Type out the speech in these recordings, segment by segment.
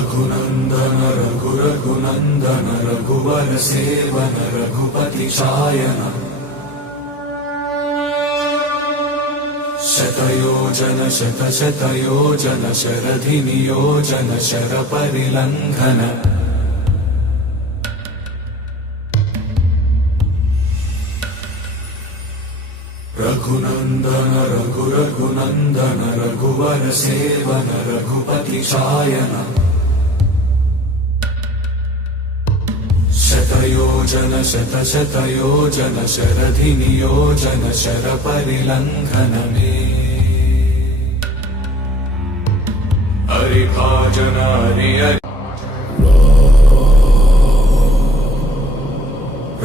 रघुनंदन रघुनंदन रघुवर seven Raghupati Shayan शतयोजन शतयोजन शरधि नियोजन sir परिलंघन Raghunandan Raghunandan रघुवर seven Raghupati Shayan शतयोजन शतयोजन शरधि नियोजन sir परिलंघन में हरिभाजन हरि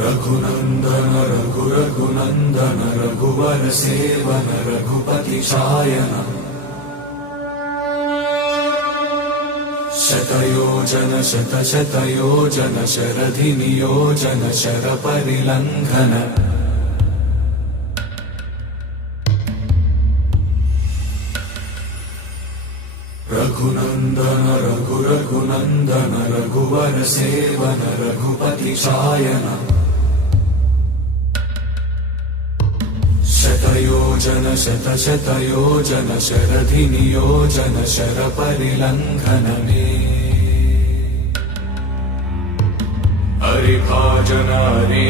रघुनंदन रघुनंदन रघुवर सेवन रघुपति शायन शतयोजन शतयोजन शरधि नियोजन शर परिलंघन रघुनंदन रघुनंदन रघुवर सेवन रघुपति शायन शतयोजन शतयोजन शरधि नियोजन शर परिलंघन में हरिभाजन हरि